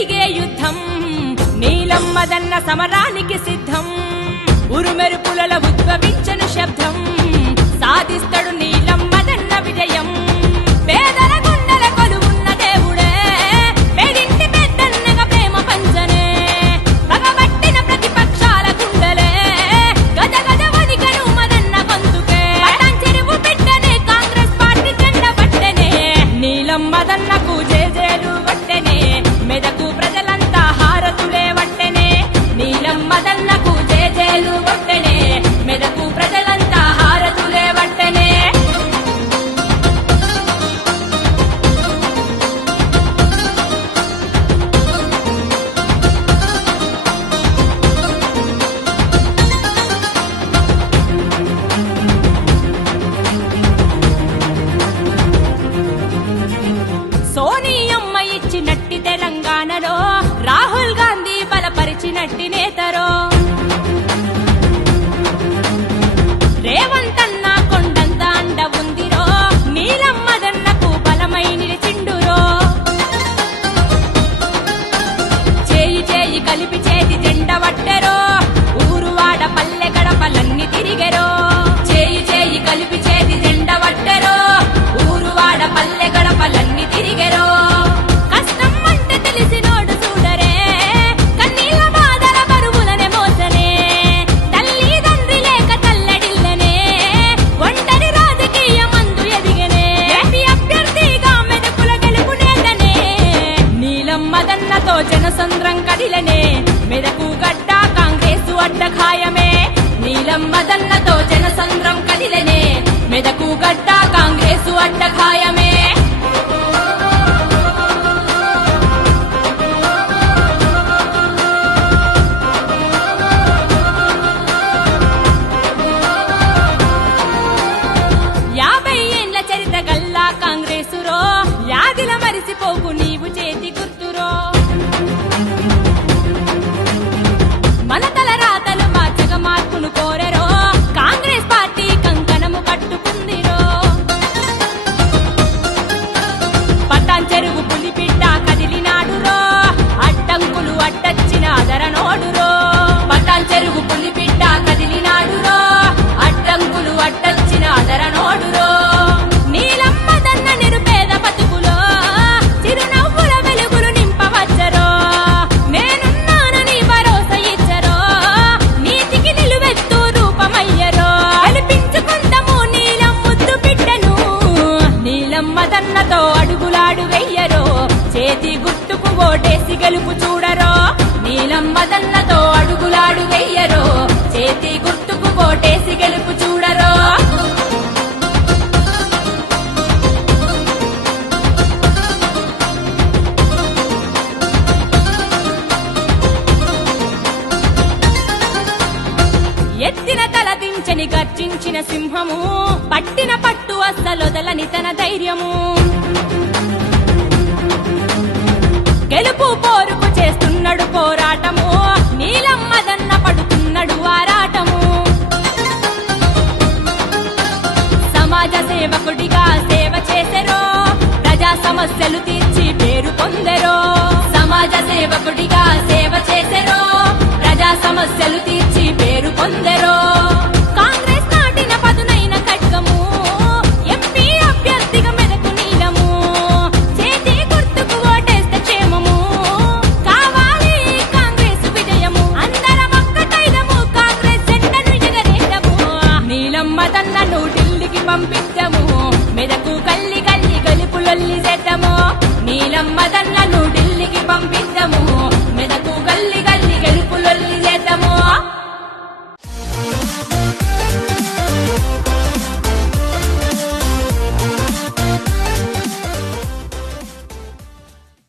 జరిగే యుద్ధం నీలమ్మదన్న సమరానికి సిద్ధం ఉరుమెరుపులలో ఉద్భవించను శబ్దం సాధిస్తాడు నీలమ్మదన్న విజయం పేదల గుండెల కొలువున్న దేవుడే పేదింటి పెద్దన్నగా ప్రేమ పంచనే పగబట్టిన ప్రతిపక్షాల గుండెలే గజ గజ వణికను మదన్న గొంతుకే పటాన్ చెరువు బిడ్డనే కాంగ్రెస్ పార్టీ జెండ పట్టెనే నీలమ్మదన్నకు జేజేలు వట్టెనే మెదకు ప్రజలంతా హారతులే వట్టెనే నీలమ్మదన్నకు జేజేలు వట్టెనే మెదకు ప్రజలంతా హారతులే వట్టెనే సోనియమ్మ ఇచ్చినట్టి తెలంగాణలో రాహుల్ గాంధీ బలపరిచినట్టి నేతరో రేవంత్ అన్న కొండంత అండ ఉందిరో నీలమ్మదన్నకు బలమై నిలిచిండురో చేయి చేయి కలిపి చేతి జెండ వట్టెరో ఊరువాడ పల్లె గడపలన్నీ తిరిగెరో చేయి చేయి కలిపి చేతి జెండ వట్టెరో ఊరువాడ పల్లె గడపలన్నీ తిరిగెరో కష్టం అంటే తెలిసినోడు చూడరే కన్నీళ్ళ బాధల బరువులనే మోసనే తల్లిదండ్రి లేక తల్లడిల్లనే ఒంటరి రాజకీయ మందు ఎదిగనే ఏపీ అభ్యర్థిగా మెదకుల గెలుపు నేతనే నీలమ్మదన్నతో జనసంద్రం కదిలనే మెదకు గడ్డ కాంగ్రెసు అడ్డ ఖాయమే నీలమ్మదన్నతో జనసంద్రం కదిలనే మెదకు గడ్డ కాంగ్రెసు అడ్డ ఖాయమే యాభై ఏండ్ల చరిత్ర గల్లా కాంగ్రెసురో యాదిల మరిసిపోకు నీవు చేతి గుర్తురో మన తల రాతలు మార్చగ మార్పును కోరెరో కాంగ్రెస్ పార్టీ కంకణము కట్టుకుందిరో పటాన్ చెరువు పులిపిట్ట కదిలినాడురో అడ్డంకులు అడ్డచ్చిన అదరనోడురో పటాన్ చెరువు పులిపిట్ట కదిలినాడురో అడ్డంకులు అడ్డచ్చిన అదరనోడురో నీలమ్మదన్న నిరుపేద బతుకులో చిరునవ్వుల వెలుగులు నింపవచ్చరో నేనున్నానని భరోసా ఇచ్చరో నీతికి నిలువెత్తు రూపమయ్యరో అనిపించుకుంటాము నీలం ముద్దు బిడ్డను నీలమ్మదన్నతో అడుగులాడు వెయ్యరో చేతి గుర్తుకు ఓటేసి గెలుపు చూడరో నీలమ్మదన్నతో అడుగులాడు వెయ్యరో చేతి గుర్తుకు ఓటేసి గెలుపు చూడరో ఎత్తిన తల దించని గర్జించిన సింహము పట్టిన పట్టు అస్సలొదలని తన ధైర్యము గెలుపు పోరుకు చేస్తున్నాడు పోరాటము నీలమ్మదన్న పడుతున్నాడు ఆరాటము సమాజ సేవకుడిగా సేవ చేసెరో ప్రజా సమస్యలు తీర్చి పేరు పొందెరో సమాజ సేవకుడిగా సేవ చేసెరో ప్రజా సమస్యలు తీర్చి పేరు పొందెరో